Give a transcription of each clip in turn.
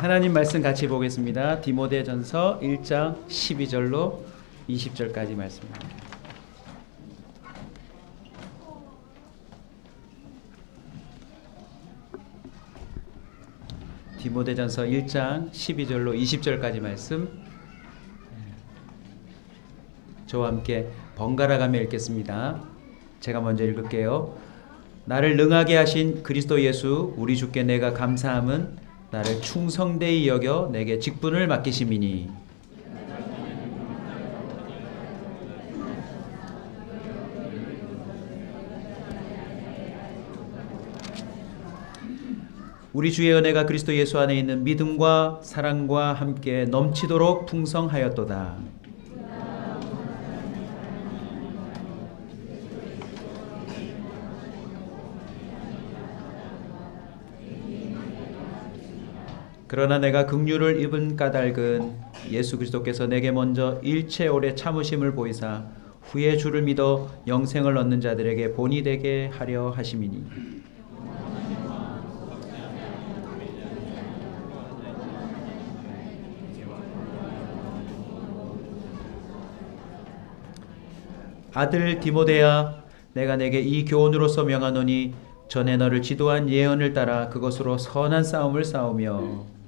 하나님 말씀 같이 보겠습니다. 디모데전서 1장 12절로 20절까지 말씀입니다. 디모데전서 1장 12절로 20절까지 말씀 저와 함께 번갈아 가며 읽겠습니다. 제가 먼저 읽을게요. 나를 능하게 하신 그리스도 예수 우리 주께 내가 감사함은 나를 충성되이 여겨 내게 직분을 맡기심이니 우리 주의 은혜가 그리스도 예수 안에 있는 믿음과 사랑과 함께 넘치도록 풍성하였도다. 그러나 내가 긍휼을 입은 까닭은 예수 그리스도께서 내게 먼저 일체 오래 참으심을 보이사 후에 주를 믿어 영생을 얻는 자들에게 본이 되게 하려 하심이니 아들 디모데야 내가 내게 이 교훈으로서 명하노니 전에 너를 지도한 예언을 따라 그것으로 선한 싸움을 싸우며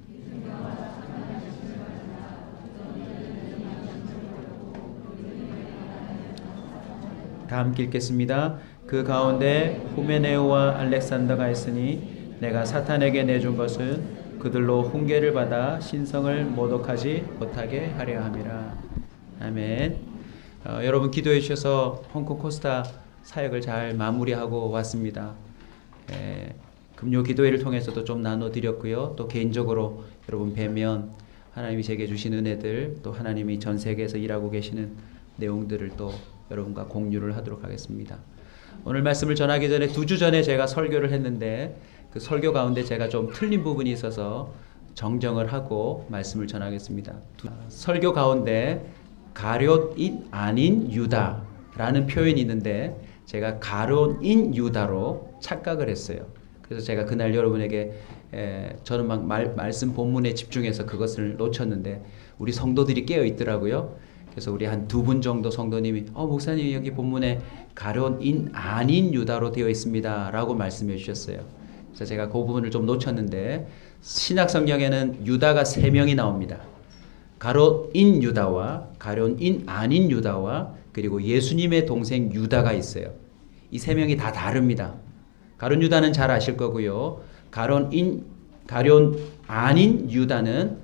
다 함께 읽겠습니다. 그 가운데 후메네오와 알렉산더가 있으니 내가 사탄에게 내준 것은 그들로 훈계를 받아 신성을 모독하지 못하게 하려 함이라. 아멘. 여러분 기도해 주셔서 홍콩 코스타 사역을 잘 마무리하고 왔습니다. 금요 기도회를 통해서도 좀 나눠드렸고요. 또 개인적으로 여러분 뵈면 하나님이 제게 주신 은혜들 또 하나님이 전 세계에서 일하고 계시는 내용들을 또 여러분과 공유를 하도록 하겠습니다. 오늘 말씀을 전하기 전에 2주 전에 제가 설교를 했는데 그 설교 가운데 제가 좀 틀린 부분이 있어서 정정을 하고 말씀을 전하겠습니다. 설교 가운데 가룟인 아닌 유다라는 표현이 있는데 제가 가룟인 유다로 착각을 했어요. 그래서 제가 그날 여러분에게 저는 막 말씀 본문에 집중해서 그것을 놓쳤는데 우리 성도들이 깨어 있더라고요. 그래서 우리 한 2분 정도 성도님이 목사님 여기 본문에 가룟인 아닌 유다로 되어 있습니다 라고 말씀해 주셨어요. 그래서 제가 그 부분을 좀 놓쳤는데 신약 성경에는 유다가 3명이 나옵니다. 가룟인 유다와 가룟인 아닌 유다와 그리고 예수님의 동생 유다가 있어요. 이 3명이 다 다릅니다. 가룟 유다는 잘 아실 거고요. 가룟 아닌 유다는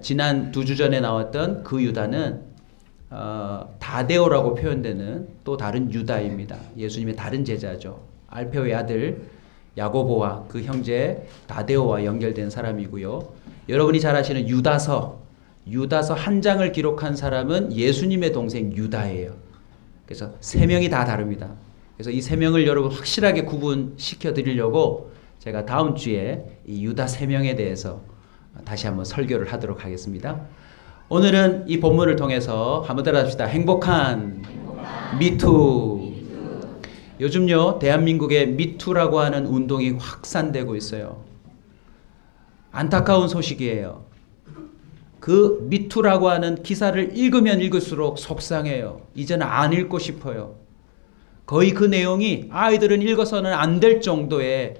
지난 2주 전에 나왔던 그 유다는 다데오라고 표현되는 또 다른 유다입니다. 예수님의 다른 제자죠. 알페오의 아들 야고보와 그 형제 다데오와 연결된 사람이고요. 여러분이 잘 아시는 유다서 한 장을 기록한 사람은 예수님의 동생 유다예요. 그래서 3명이 다 다릅니다. 그래서 이 3명을 여러분 확실하게 구분시켜 드리려고 제가 다음 주에 이 유다 3명에 대해서 다시 한번 설교를 하도록 하겠습니다. 오늘은 이 본문을 통해서 한번 따라합시다. 행복한 미투. 요즘요 대한민국에 미투라고 하는 운동이 확산되고 있어요. 안타까운 소식이에요. 그 미투라고 하는 기사를 읽으면 읽을수록 속상해요. 이제는 안 읽고 싶어요. 거의 그 내용이 아이들은 읽어서는 안 될 정도의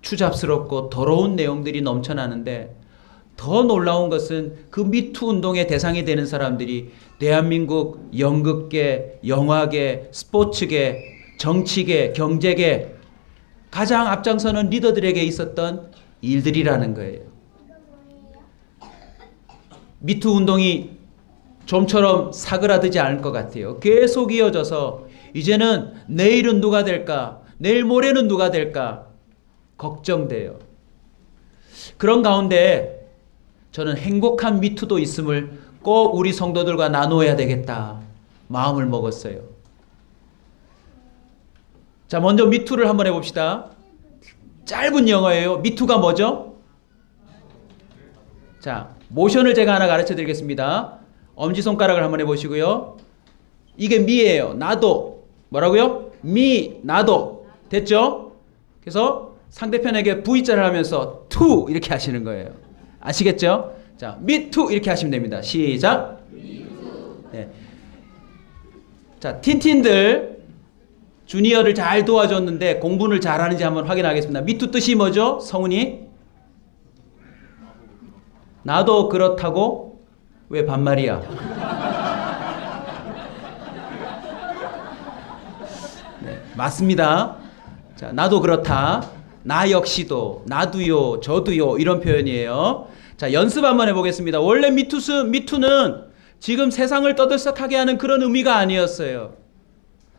추잡스럽고 더러운 내용들이 넘쳐나는데 더 놀라운 것은 그 미투 운동의 대상이 되는 사람들이 대한민국 연극계, 영화계, 스포츠계, 정치계, 경제계 가장 앞장서는 리더들에게 있었던 일들이라는 거예요. 미투 운동이 좀처럼 사그라들지 않을 것 같아요. 계속 이어져서 이제는 내일은 누가 될까? 내일 모레는 누가 될까? 걱정돼요. 그런 가운데 저는 행복한 미투도 있음을 꼭 우리 성도들과 나누어야 되겠다 마음을 먹었어요. 자, 먼저 미투를 한번 해봅시다. 짧은 영어예요. 미투가 뭐죠? 자, 모션을 제가 하나 가르쳐 드리겠습니다. 엄지손가락을 한번 해보시고요. 이게 미예요. 나도. 뭐라고요? 미, 나도. 됐죠? 그래서 상대편에게 V자를 하면서 to 이렇게 하시는 거예요. 아시겠죠? 자, me too 이렇게 하시면 됩니다. 시작. 네. 자, 틴틴들 주니어를 잘 도와줬는데 공부를 잘하는지 한번 확인하겠습니다. me too 뜻이 뭐죠? 성훈이? 나도 그렇다고? 왜 반말이야? 네, 맞습니다. 자, 나도 그렇다. 나 역시도, 나도요, 저도요 이런 표현이에요. 자, 연습 한번 해보겠습니다. 원래 미투는 지금 세상을 떠들썩하게 하는 그런 의미가 아니었어요.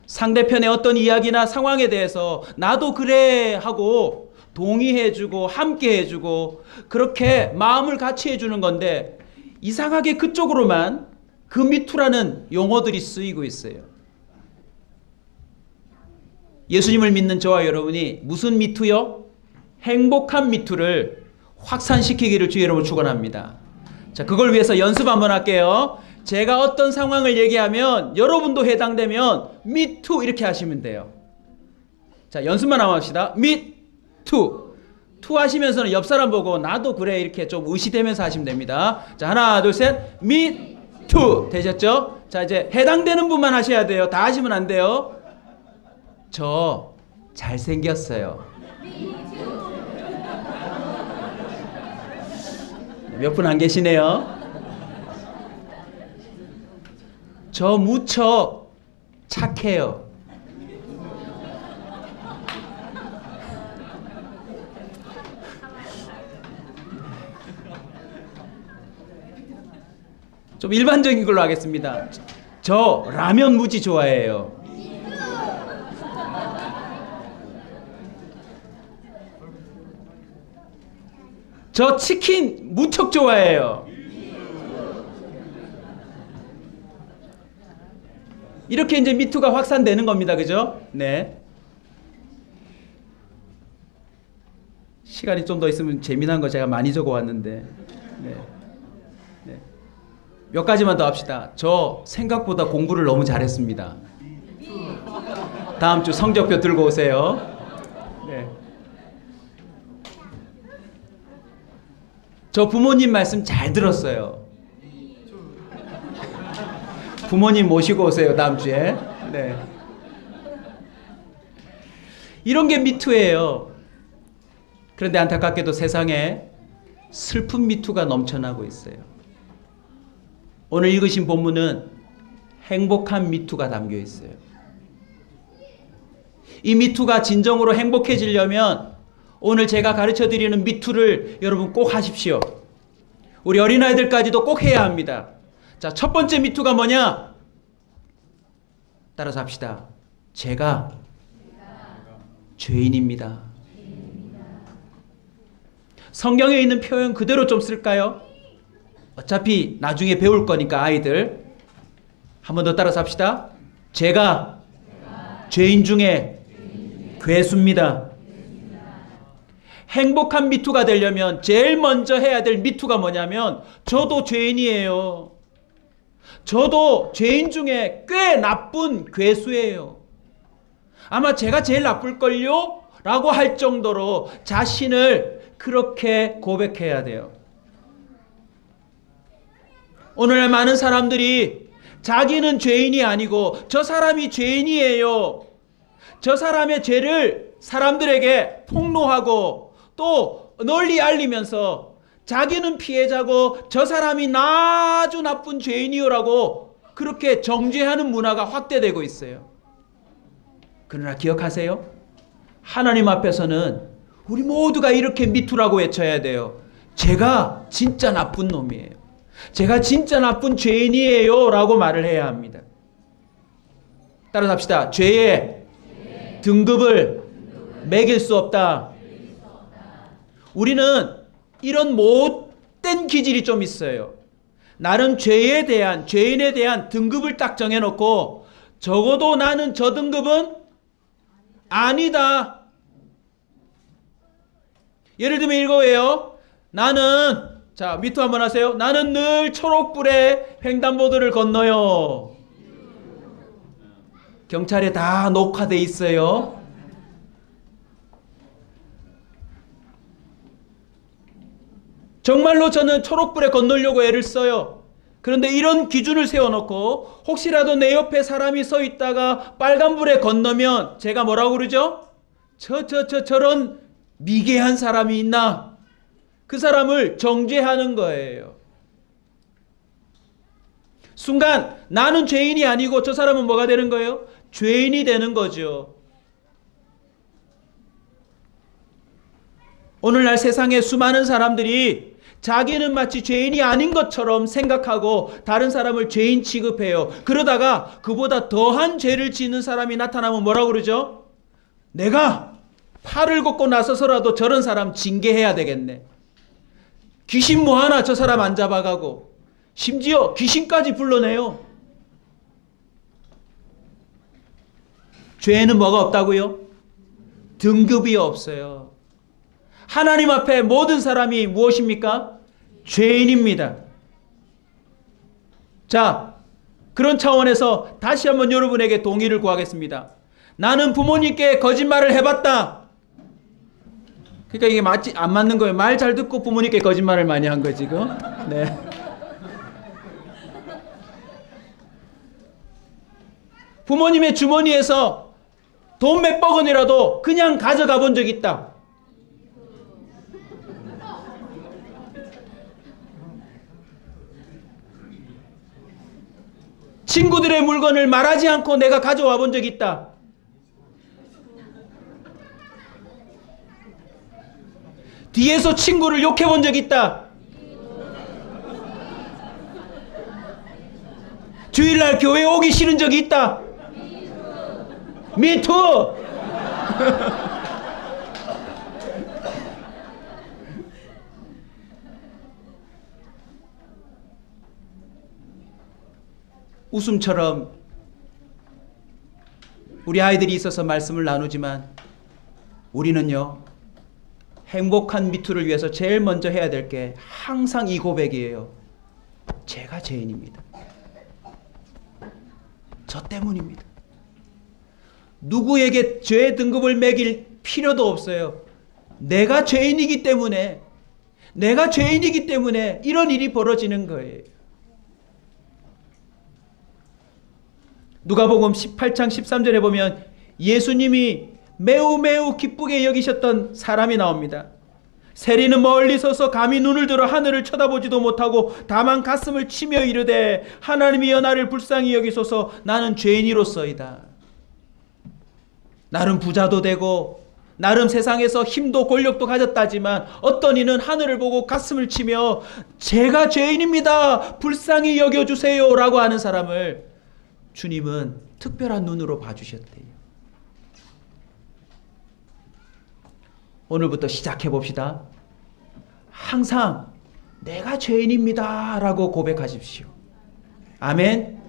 상대편의 어떤 이야기나 상황에 대해서 나도 그래 하고 동의해주고 함께해주고 그렇게 마음을 같이 해주는 건데 이상하게 그쪽으로만 그 미투라는 용어들이 쓰이고 있어요. 예수님을 믿는 저와 여러분이 무슨 미투요? 행복한 미투를 확산시키기를 주의 이름으로 축원합니다. 자, 그걸 위해서 연습 한번 할게요. 제가 어떤 상황을 얘기하면 여러분도 해당되면 me too 이렇게 하시면 돼요. 자, 연습만 한번 합시다. me too. too 하시면서는 옆 사람 보고 나도 그래 이렇게 좀 의시되면서 하시면 됩니다. 자, 하나, 둘, 셋. me too. 되셨죠? 자, 이제 해당되는 분만 하셔야 돼요. 다 하시면 안 돼요. 저 잘생겼어요. 몇 분 안 계시네요. 저 무척 착해요. 좀 일반적인 걸로 하겠습니다. 저 라면 무지 좋아해요. 저 치킨 무척 좋아해요. 이렇게 이제 미투가 확산되는 겁니다. 그죠? 네. 시간이 좀 더 있으면 재미난 거 제가 많이 적어 왔는데. 네. 네. 몇 가지만 더 합시다. 저 생각보다 공부를 너무 잘했습니다. 다음 주 성적표 들고 오세요. 네. 저 부모님 말씀 잘 들었어요. 부모님 모시고 오세요. 다음 주에. 네. 이런 게 미투예요. 그런데 안타깝게도 세상에 슬픈 미투가 넘쳐나고 있어요. 오늘 읽으신 본문은 행복한 미투가 담겨 있어요. 이 미투가 진정으로 행복해지려면 오늘 제가 가르쳐드리는 미투를 여러분 꼭 하십시오. 우리 어린아이들까지도 꼭 해야 합니다. 자, 첫 번째 미투가 뭐냐? 따라서 합시다. 제가 죄인입니다. 성경에 있는 표현 그대로 좀 쓸까요? 어차피 나중에 배울 거니까 아이들. 한 번 더 따라서 합시다. 제가 죄인 중에 괴수입니다. 행복한 미투가 되려면 제일 먼저 해야 될 미투가 뭐냐면 저도 죄인이에요. 저도 죄인 중에 꽤 나쁜 괴수예요. 아마 제가 제일 나쁠걸요? 라고 할 정도로 자신을 그렇게 고백해야 돼요. 오늘날 많은 사람들이 자기는 죄인이 아니고 저 사람이 죄인이에요. 저 사람의 죄를 사람들에게 폭로하고 또 널리 알리면서 자기는 피해자고 저 사람이 아주 나쁜 죄인이요라고 그렇게 정죄하는 문화가 확대되고 있어요. 그러나 기억하세요. 하나님 앞에서는 우리 모두가 이렇게 미투라고 외쳐야 돼요. 제가 진짜 나쁜 놈이에요. 제가 진짜 나쁜 죄인이에요 라고 말을 해야 합니다. 따라서 합시다. 죄의 등급을 매길 수 없다. 우리는 이런 못된 기질이 좀 있어요. 나는 죄인에 대한 등급을 딱 정해놓고 적어도 나는 저 등급은 아니다. 예를 들면 이거예요. 나는, 자, 미투 한번 하세요. 나는 늘 초록불에 횡단보도를 건너요. 경찰에 다 녹화돼 있어요. 정말로 저는 초록불에 건너려고 애를 써요. 그런데 이런 기준을 세워놓고 혹시라도 내 옆에 사람이 서 있다가 빨간불에 건너면 제가 뭐라고 그러죠? 저런 미개한 사람이 있나? 그 사람을 정죄하는 거예요. 순간 나는 죄인이 아니고 저 사람은 뭐가 되는 거예요? 죄인이 되는 거죠. 오늘날 세상에 수많은 사람들이 자기는 마치 죄인이 아닌 것처럼 생각하고 다른 사람을 죄인 취급해요. 그러다가 그보다 더한 죄를 짓는 사람이 나타나면 뭐라고 그러죠? 내가 팔을 걷고 나서서라도 저런 사람 징계해야 되겠네. 귀신 뭐 하나 저 사람 안 잡아가고 심지어 귀신까지 불러내요. 죄에는 뭐가 없다고요? 등급이 없어요. 하나님 앞에 모든 사람이 무엇입니까? 죄인입니다. 자, 그런 차원에서 다시 한번 여러분에게 동의를 구하겠습니다. 나는 부모님께 거짓말을 해봤다. 그러니까 이게 안 맞는 거예요. 말 잘 듣고 부모님께 거짓말을 많이 한 거예요, 지금. 네. 부모님의 주머니에서 돈 몇백 원이라도 그냥 가져가 본 적 있다. 친구들의 물건을 말하지 않고 내가 가져와 본 적 있다. 뒤에서 친구를 욕해 본 적 있다. 주일날 교회 오기 싫은 적이 있다. 미투. 웃음처럼 우리 아이들이 있어서 말씀을 나누지만 우리는요, 행복한 미투를 위해서 제일 먼저 해야 될 게 항상 이 고백이에요. 제가 죄인입니다. 저 때문입니다. 누구에게 죄의 등급을 매길 필요도 없어요. 내가 죄인이기 때문에 이런 일이 벌어지는 거예요. 누가복음 18장 13절에 보면 예수님이 매우 기쁘게 여기셨던 사람이 나옵니다. 세리는 멀리 서서 감히 눈을 들어 하늘을 쳐다보지도 못하고 다만 가슴을 치며 이르되 하나님이여 나를 불쌍히 여기소서 나는 죄인이로소이다. 나름 부자도 되고 나름 세상에서 힘도 권력도 가졌다지만 어떤 이는 하늘을 보고 가슴을 치며 제가 죄인입니다. 불쌍히 여겨주세요 라고 하는 사람을 주님은 특별한 눈으로 봐주셨대요. 오늘부터 시작해 봅시다. 항상 내가 죄인입니다 라고 고백하십시오. 아멘.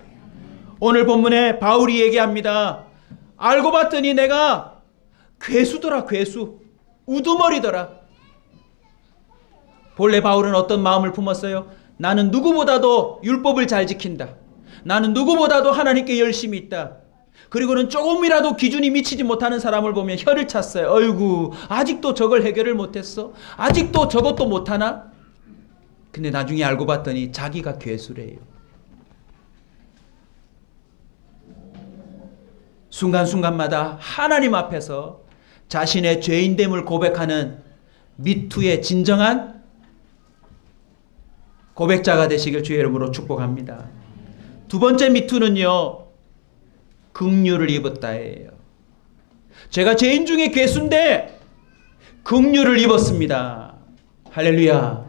오늘 본문에 바울이 얘기합니다. 알고 봤더니 내가 괴수더라. 괴수. 우두머리더라. 본래 바울은 어떤 마음을 품었어요? 나는 누구보다도 율법을 잘 지킨다. 나는 누구보다도 하나님께 열심히 있다. 그리고는 조금이라도 기준이 미치지 못하는 사람을 보면 혀를 찼어요. 어이구, 아직도 저걸 해결을 못했어? 아직도 저것도 못하나? 근데 나중에 알고 봤더니 자기가 괴수래요. 순간순간마다 하나님 앞에서 자신의 죄인됨을 고백하는 미투의 진정한 고백자가 되시길 주의 이름으로 축복합니다. 두 번째 미투는요, 긍휼을 입었다예요. 제가 죄인 중에 괴수인데 긍휼을 입었습니다. 할렐루야.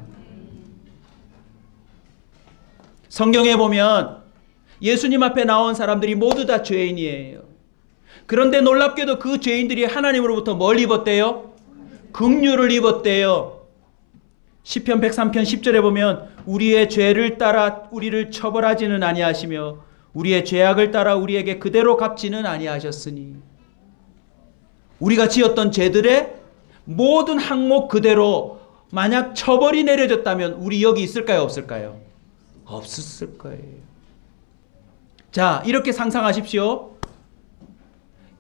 성경에 보면 예수님 앞에 나온 사람들이 모두 다 죄인이에요. 그런데 놀랍게도 그 죄인들이 하나님으로부터 뭘 입었대요? 긍휼을 입었대요. 시편 103편 10절에 보면 우리의 죄를 따라 우리를 처벌하지는 아니하시며 우리의 죄악을 따라 우리에게 그대로 갚지는 아니하셨으니, 우리가 지었던 죄들의 모든 항목 그대로 만약 처벌이 내려졌다면 우리 여기 있을까요? 없을까요? 없었을 거예요. 자, 이렇게 상상하십시오.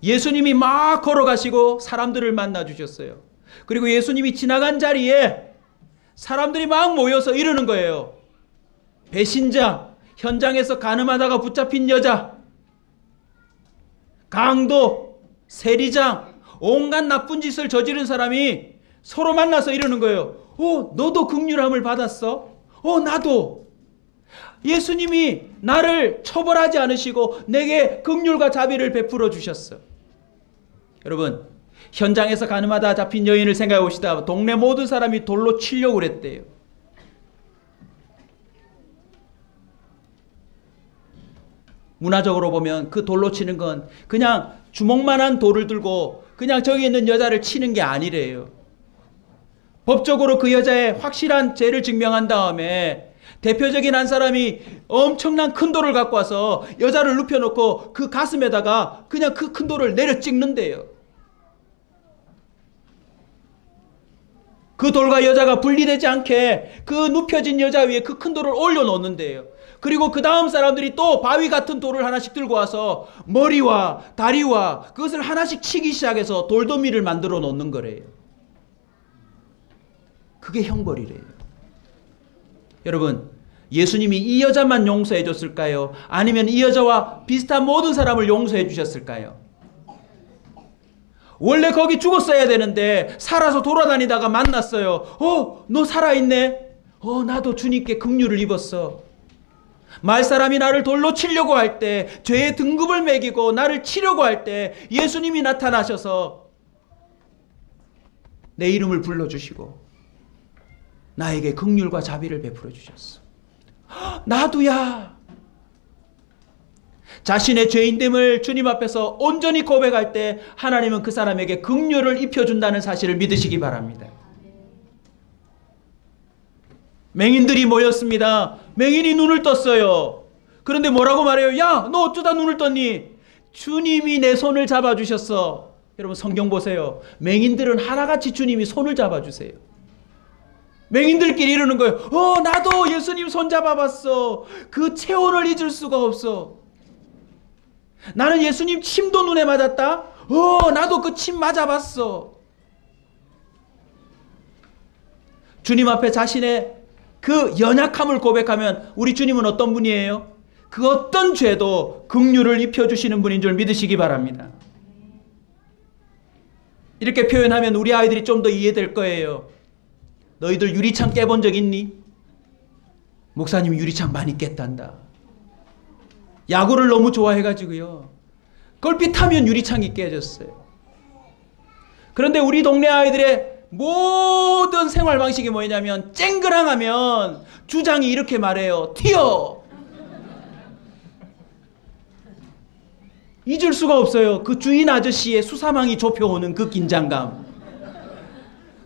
예수님이 막 걸어가시고 사람들을 만나 주셨어요. 그리고 예수님이 지나간 자리에 사람들이 막 모여서 이러는 거예요. 배신자, 현장에서 가늠하다가 붙잡힌 여자, 강도, 세리장, 온갖 나쁜 짓을 저지른 사람이 서로 만나서 이러는 거예요. 너도 긍휼함을 받았어? 나도. 예수님이 나를 처벌하지 않으시고 내게 긍휼과 자비를 베풀어 주셨어. 여러분, 현장에서 가늠하다 잡힌 여인을 생각해 봅시다. 동네 모든 사람이 돌로 치려고 그랬대요. 문화적으로 보면 그 돌로 치는 건 그냥 주먹만한 돌을 들고 그냥 저기 있는 여자를 치는 게 아니래요. 법적으로 그 여자의 확실한 죄를 증명한 다음에 대표적인 한 사람이 엄청난 큰 돌을 갖고 와서 여자를 눕혀놓고 그 가슴에다가 그냥 그 큰 돌을 내려 찍는데요. 그 돌과 여자가 분리되지 않게 그 눕혀진 여자 위에 그 큰 돌을 올려놓는데요. 그리고 그 다음 사람들이 또 바위 같은 돌을 하나씩 들고 와서 머리와 다리와 그것을 하나씩 치기 시작해서 돌더미를 만들어 놓는 거래요. 그게 형벌이래요. 여러분, 예수님이 이 여자만 용서해 줬을까요? 아니면 이 여자와 비슷한 모든 사람을 용서해 주셨을까요? 원래 거기 죽었어야 되는데 살아서 돌아다니다가 만났어요. 너 살아있네? 나도 주님께 긍휼을 입었어. 말사람이 나를 돌로 치려고 할 때, 죄의 등급을 매기고 나를 치려고 할 때 예수님이 나타나셔서 내 이름을 불러주시고 나에게 긍휼과 자비를 베풀어 주셨어. 나도야. 자신의 죄인됨을 주님 앞에서 온전히 고백할 때 하나님은 그 사람에게 긍휼을 입혀준다는 사실을 믿으시기 바랍니다. 맹인들이 모였습니다. 맹인이 눈을 떴어요. 그런데 뭐라고 말해요? 야, 너 어쩌다 눈을 떴니? 주님이 내 손을 잡아주셨어. 여러분, 성경 보세요. 맹인들은 하나같이 주님이 손을 잡아주세요. 맹인들끼리 이러는 거예요. 나도 예수님 손 잡아봤어. 그 체온을 잊을 수가 없어. 나는 예수님 침도 눈에 맞았다. 나도 그 침 맞아봤어. 주님 앞에 자신의 그 연약함을 고백하면 우리 주님은 어떤 분이에요? 그 어떤 죄도 긍휼을 입혀주시는 분인 줄 믿으시기 바랍니다. 이렇게 표현하면 우리 아이들이 좀 더 이해될 거예요. 너희들 유리창 깨본 적 있니? 목사님이 유리창 많이 깼단다. 야구를 너무 좋아해가지고요. 걸핏하면 유리창이 깨졌어요. 그런데 우리 동네 아이들의 모든 생활 방식이 뭐냐면 쨍그랑하면 주장이 이렇게 말해요. 튀어! 잊을 수가 없어요. 그 주인 아저씨의 수사망이 좁혀오는 그 긴장감.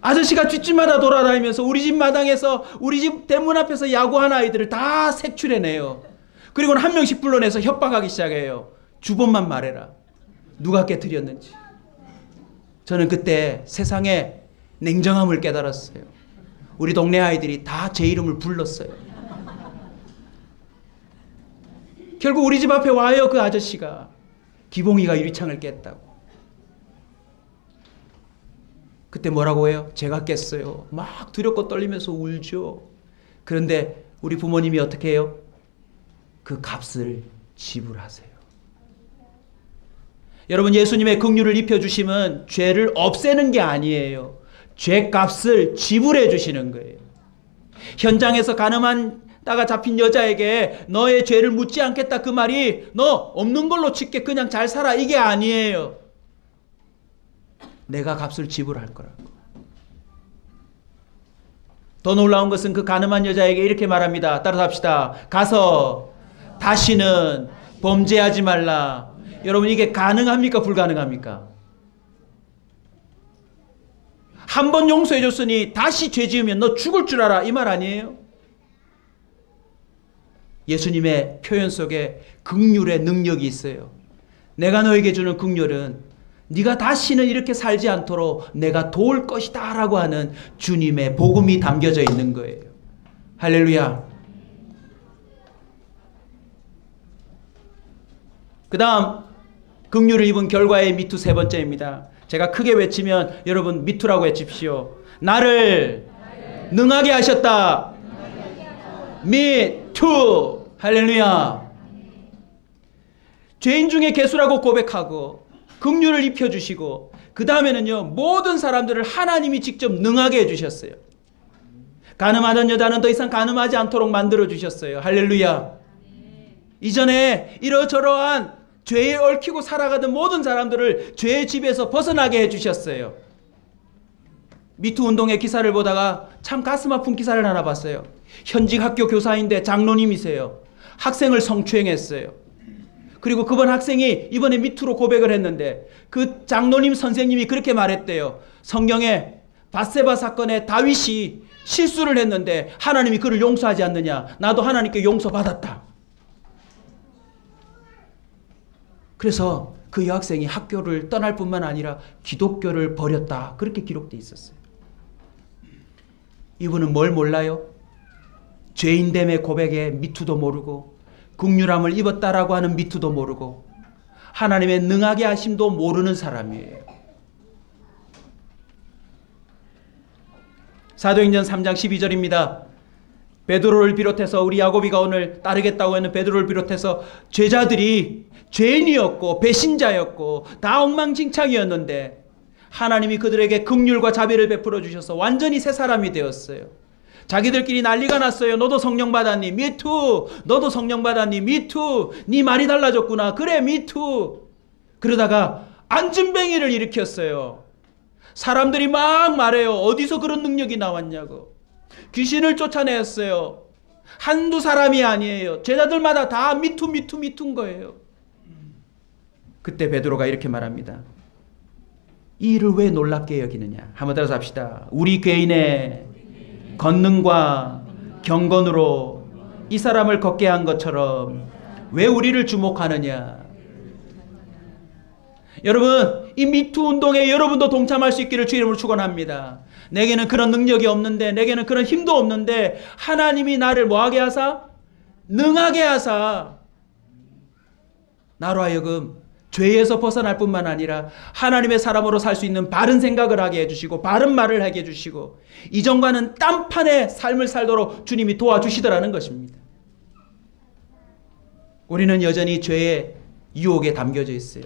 아저씨가 뒷집마다 돌아다니면서 우리 집 마당에서 우리 집 대문 앞에서 야구하는 아이들을 다 색출해내요. 그리고는 한 명씩 불러내서 협박하기 시작해요. 주번만 말해라. 누가 깨트렸는지. 저는 그때 세상에 냉정함을 깨달았어요. 우리 동네 아이들이 다 제 이름을 불렀어요. 결국 우리 집 앞에 와요. 그 아저씨가. 기봉이가 유리창을 깼다고. 그때 뭐라고 해요? 제가 깼어요. 막 두렵고 떨리면서 울죠. 그런데 우리 부모님이 어떻게 해요? 그 값을 지불하세요. 여러분, 예수님의 긍휼을 입혀주심은 죄를 없애는 게 아니에요. 죄값을 지불해 주시는 거예요. 현장에서 가늠하다가 잡힌 여자에게 너의 죄를 묻지 않겠다 그 말이 너 없는 걸로 칠게 그냥 잘 살아 이게 아니에요. 내가 값을 지불할 거라고. 더 놀라운 것은 그 가늠한 여자에게 이렇게 말합니다. 따라서 합시다. 가서 다시는 범죄하지 말라. 여러분, 이게 가능합니까? 불가능합니까? 한 번 용서해 줬으니 다시 죄 지으면 너 죽을 줄 알아. 이 말 아니에요? 예수님의 표현 속에 긍휼의 능력이 있어요. 내가 너에게 주는 긍휼은 네가 다시는 이렇게 살지 않도록 내가 도울 것이다 라고 하는 주님의 복음이 담겨져 있는 거예요. 할렐루야. 그 다음 긍휼을 입은 결과의 미투 세 번째입니다. 제가 크게 외치면 여러분 미투라고 외칩시오. 나를 능하게 하셨다. Me too. 할렐루야. 죄인 중에 괴수라고 고백하고 긍휼을 입혀주시고 그 다음에는요, 모든 사람들을 하나님이 직접 능하게 해주셨어요. 간음하던 여자는 더 이상 간음하지 않도록 만들어주셨어요. 할렐루야. 이전에 이러저러한 죄에 얽히고 살아가던 모든 사람들을 죄의 집에서 벗어나게 해주셨어요. 미투 운동의 기사를 보다가 참 가슴 아픈 기사를 하나 봤어요. 현직 학교 교사인데 장로님이세요. 학생을 성추행했어요. 그리고 그번 학생이 이번에 미투로 고백을 했는데 그 장로님 선생님이 그렇게 말했대요. 성경에 밧세바 사건에 다윗이 실수를 했는데 하나님이 그를 용서하지 않느냐. 나도 하나님께 용서받았다. 그래서 그 여학생이 학교를 떠날 뿐만 아니라 기독교를 버렸다. 그렇게 기록되어 있었어요. 이분은 뭘 몰라요? 죄인됨의 고백에 미투도 모르고 긍휼함을 입었다라고 하는 미투도 모르고 하나님의 능하게 하심도 모르는 사람이에요. 사도행전 3장 12절입니다. 베드로를 비롯해서 우리 야고비가 오늘 따르겠다고 하는 베드로를 비롯해서 제자들이 죄인이었고 배신자였고 다 엉망진창이었는데 하나님이 그들에게 긍휼과 자비를 베풀어 주셔서 완전히 새 사람이 되었어요. 자기들끼리 난리가 났어요. 너도 성령 받았니? 미투. 너도 성령 받았니? 미투. 네 말이 달라졌구나. 그래 미투. 그러다가 안진뱅이를 일으켰어요. 사람들이 막 말해요. 어디서 그런 능력이 나왔냐고. 귀신을 쫓아냈어요. 한두 사람이 아니에요. 제자들마다 다 미투 미투 미투인 거예요. 그때 베드로가 이렇게 말합니다. 이 일을 왜 놀랍게 여기느냐. 한번 따라서 합시다. 우리 죄인의 권능과 경건으로 이 사람을 걷게 한 것처럼 왜 우리를 주목하느냐. 여러분, 이 미투 운동에 여러분도 동참할 수 있기를 주 이름으로 축원합니다. 내게는 그런 능력이 없는데, 내게는 그런 힘도 없는데 하나님이 나를 뭐하게 하사? 능하게 하사 나로 하여금 죄에서 벗어날 뿐만 아니라 하나님의 사람으로 살 수 있는 바른 생각을 하게 해주시고 바른 말을 하게 해주시고 이전과는 딴판의 삶을 살도록 주님이 도와주시더라는 것입니다. 우리는 여전히 죄의 유혹에 담겨져 있어요.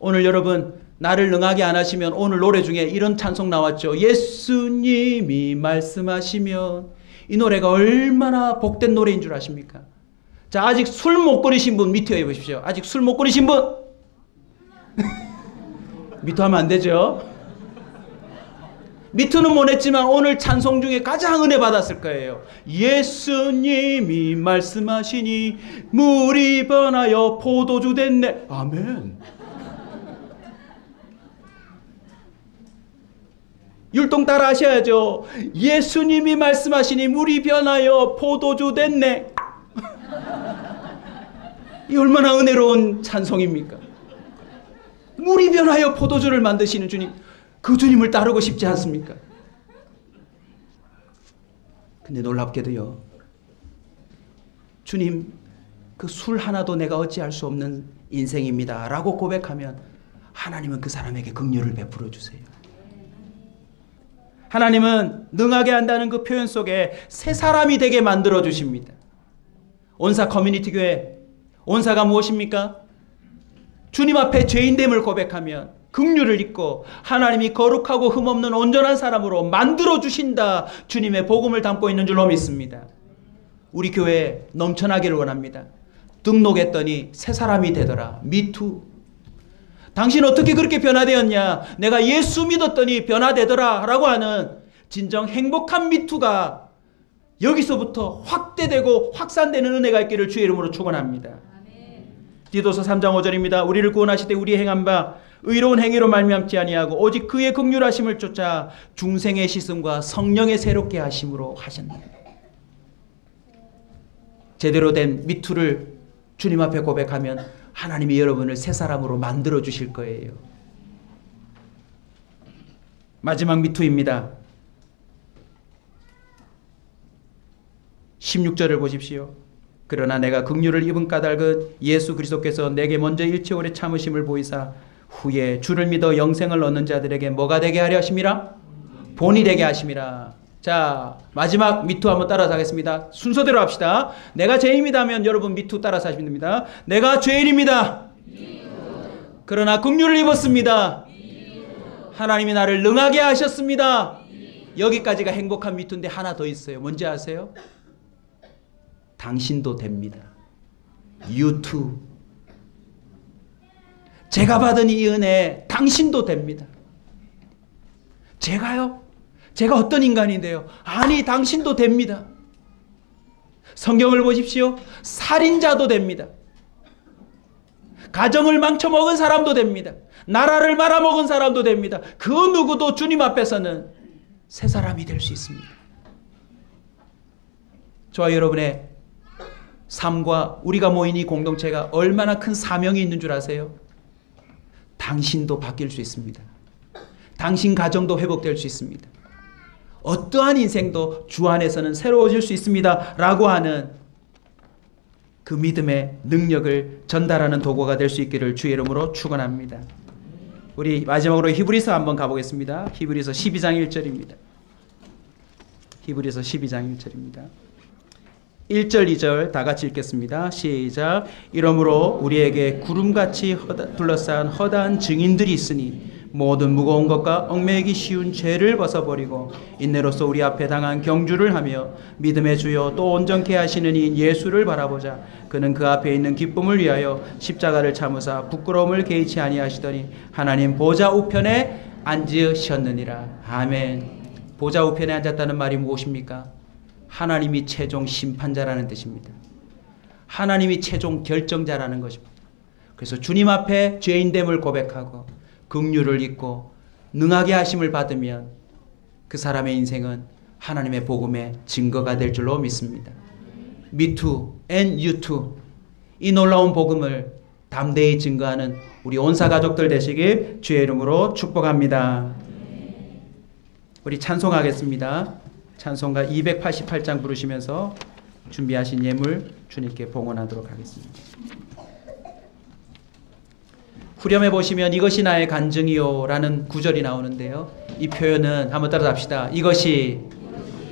오늘 여러분 나를 능하게 안 하시면 오늘 노래 중에 이런 찬송 나왔죠. 예수님이 말씀하시면. 이 노래가 얼마나 복된 노래인 줄 아십니까? 자, 아직 술 못 끊으신 분 밑에 해보십시오. 아직 술 못 끊으신 분 미투하면 안 되죠. 미투는 못 했지만 오늘 찬송 중에 가장 은혜 받았을 거예요. 예수님이 말씀하시니 물이 변하여 포도주 됐네. 아멘. 율동 따라 하셔야죠. 예수님이 말씀하시니 물이 변하여 포도주 됐네. 이 얼마나 은혜로운 찬송입니까? 물이 변하여 포도주를 만드시는 주님, 그 주님을 따르고 싶지 않습니까? 근데 놀랍게도요, 주님, 그 술 하나도 내가 어찌할 수 없는 인생입니다 라고 고백하면 하나님은 그 사람에게 긍휼을 베풀어 주세요. 하나님은 능하게 한다는 그 표현 속에 새 사람이 되게 만들어 주십니다. 온사 커뮤니티 교회, 온사가 무엇입니까? 주님 앞에 죄인됨을 고백하면 긍휼을 입고 하나님이 거룩하고 흠없는 온전한 사람으로 만들어 주신다. 주님의 복음을 담고 있는 줄로 믿습니다. 우리 교회에 넘쳐나기를 원합니다. 등록했더니 새 사람이 되더라. 미투. 당신 어떻게 그렇게 변화되었냐? 내가 예수 믿었더니 변화되더라 라고 하는 진정 행복한 미투가 여기서부터 확대되고 확산되는 은혜가 있기를 주의 이름으로 축원합니다. 디도서 3장 5절입니다. 우리를 구원하시되 우리 행한 바 의로운 행위로 말미암지 아니하고 오직 그의 긍휼하심을 쫓아 중생의 씻음과 성령의 새롭게 하심으로 하셨나니. 제대로 된 미투를 주님 앞에 고백하면 하나님이 여러분을 새 사람으로 만들어 주실 거예요. 마지막 미투입니다. 16절을 보십시오. 그러나 내가 긍휼을 입은 까닭은 예수 그리스도께서 내게 먼저 일체 오래 참으심을 보이사 후에 주를 믿어 영생을 얻는 자들에게 뭐가 되게 하려 하심이라? 본이 되게 하심이라. 자, 마지막 미투 한번 따라서 하겠습니다. 순서대로 합시다. 내가 죄인입니다 하면 여러분 미투 따라서 하시면 됩니다. 내가 죄인입니다. 그러나 긍휼을 입었습니다. 하나님이 나를 능하게 하셨습니다. 여기까지가 행복한 미투인데 하나 더 있어요. 뭔지 아세요? 당신도 됩니다. You too. 제가 받은 이 은혜 당신도 됩니다. 제가요? 제가 어떤 인간인데요? 아니, 당신도 됩니다. 성경을 보십시오. 살인자도 됩니다. 가정을 망쳐먹은 사람도 됩니다. 나라를 말아먹은 사람도 됩니다. 그 누구도 주님 앞에서는 새 사람이 될 수 있습니다. 저와 여러분의 삶과 우리가 모인 이 공동체가 얼마나 큰 사명이 있는 줄 아세요? 당신도 바뀔 수 있습니다. 당신 가정도 회복될 수 있습니다. 어떠한 인생도 주 안에서는 새로워질 수 있습니다. 라고 하는 그 믿음의 능력을 전달하는 도구가 될 수 있기를 주의 이름으로 축원합니다. 우리 마지막으로 히브리서 한번 가보겠습니다. 히브리서 12장 1절입니다. 히브리서 12장 1절입니다. 1절 2절 다 같이 읽겠습니다. 시작. 이러므로 우리에게 구름같이 둘러싼 허다한 증인들이 있으니 모든 무거운 것과 얽매이기 쉬운 죄를 벗어버리고 인내로서 우리 앞에 당한 경주를 하며 믿음의 주여 또 온전케 하시는 이 예수를 바라보자. 그는 그 앞에 있는 기쁨을 위하여 십자가를 참으사 부끄러움을 개의치 아니하시더니 하나님 보좌 우편에 앉으셨느니라. 아멘. 보좌 우편에 앉았다는 말이 무엇입니까? 하나님이 최종 심판자라는 뜻입니다. 하나님이 최종 결정자라는 것입니다. 그래서 주님 앞에 죄인됨을 고백하고 긍휼을 입고 능하게 하심을 받으면 그 사람의 인생은 하나님의 복음의 증거가 될 줄로 믿습니다. Me too and you too. 이 놀라운 복음을 담대히 증거하는 우리 온사 가족들 되시길 주의 이름으로 축복합니다. 우리 찬송하겠습니다. 찬송가 288장 부르시면서 준비하신 예물 주님께 봉헌하도록 하겠습니다. 후렴에 보시면 이것이 나의 간증이요 라는 구절이 나오는데요. 이 표현은 한번 따라서 합시다. 이것이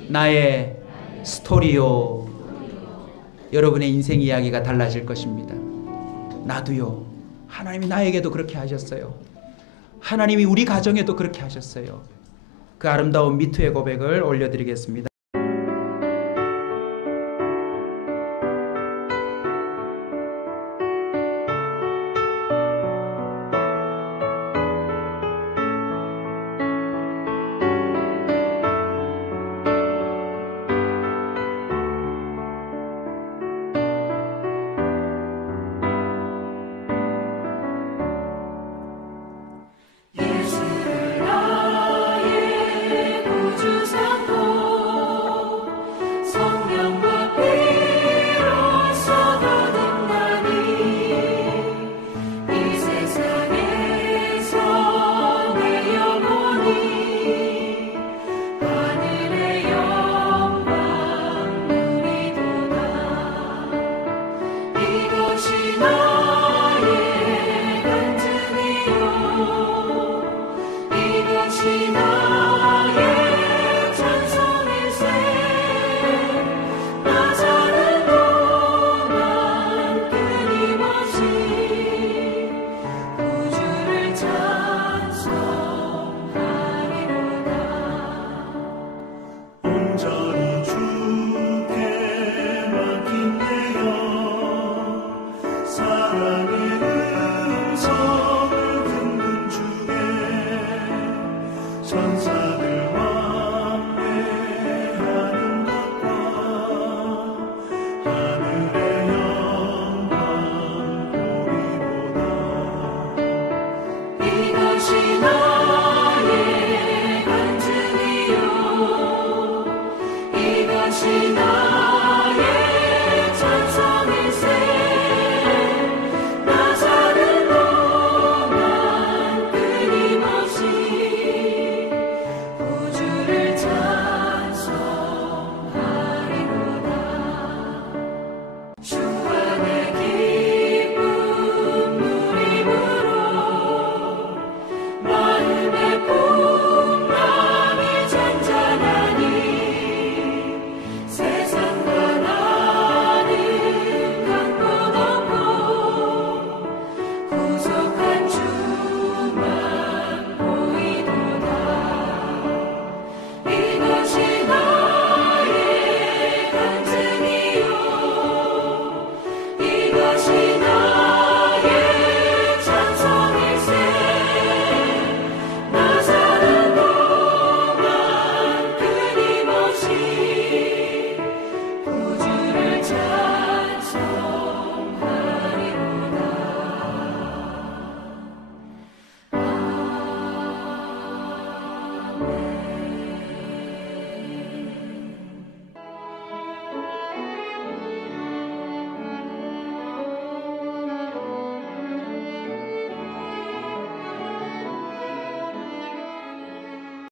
나의 스토리요. 여러분의 인생 이야기가 달라질 것입니다. 나도요. 하나님이 나에게도 그렇게 하셨어요. 하나님이 우리 가정에도 그렇게 하셨어요. 그 아름다운 미투의 고백을 올려드리겠습니다.